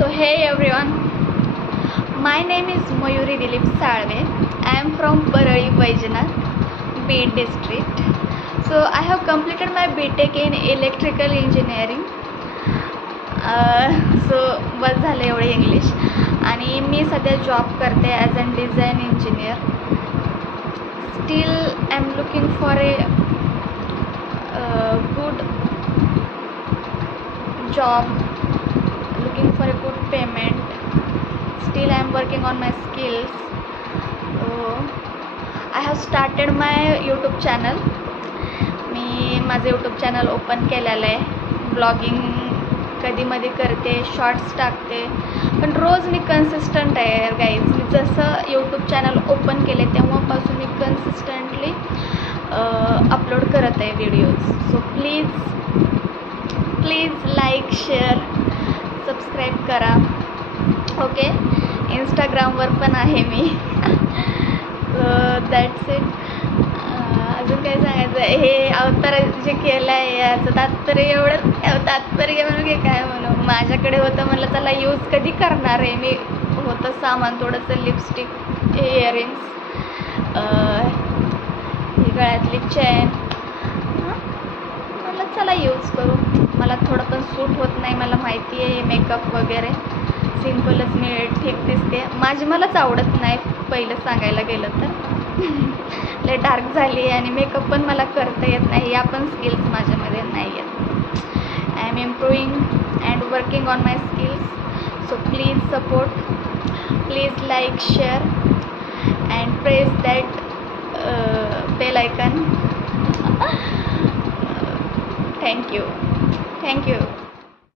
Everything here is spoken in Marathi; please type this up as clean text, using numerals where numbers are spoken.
So hey everyone, my name is Mayuri Dilip Salve. I am from Parali, Vaijnath, Beed district. So I have completed my BTech in electrical engineering. So बस झालं एवढे इंग्लिश. आणि मी सध्या जॉब करते as a design engineer. Still I am looking for a good job, looking for a good payment. Still I am working on my skills. I have started my YouTube channel. मी माझं यूट्यूब चॅनल ओपन केलेलं आहे. ब्लॉगिंग कधीमध्ये करते, शॉर्ट्स टाकते, पण रोज मी कन्सिस्टंट आहे गाईज. मी जसं यूट्यूब चॅनल ओपन केले तेव्हापासून मी कन्सिस्टंटली अपलोड करत आहे videos. So please like, share, subscribe करा. ओके, इंस्टाग्रामवर पण आहे मी. So that's it. अजून काय सांगायचं आहे, हे अवतार जे केलं आहे याचं तात्पर्य म्हणून की काय म्हणू, माझ्याकडे होतं म्हणलं चला यूज कधी करणार आहे. मी होतं सामान थोडंसं लिपस्टिक, इयरिंग्स, ही गळ्यातली चेन, म्हणलं चला यूज करू. मला थोडं पण सूट होत नाही, मला माहिती आहे. मेकअप वगैरे सिम्पलच मी ठीक दिसते. मलाच आवडत नाही पहिलं सांगायला गेलं तर. लय डार्क झाली आणि मेकअप पण मला करता येत नाही. या पण स्किल्स माझ्यामध्ये नाही आहेत. I am improving and working on my skills. So please support, please like, share and press that bell icon. Thank you.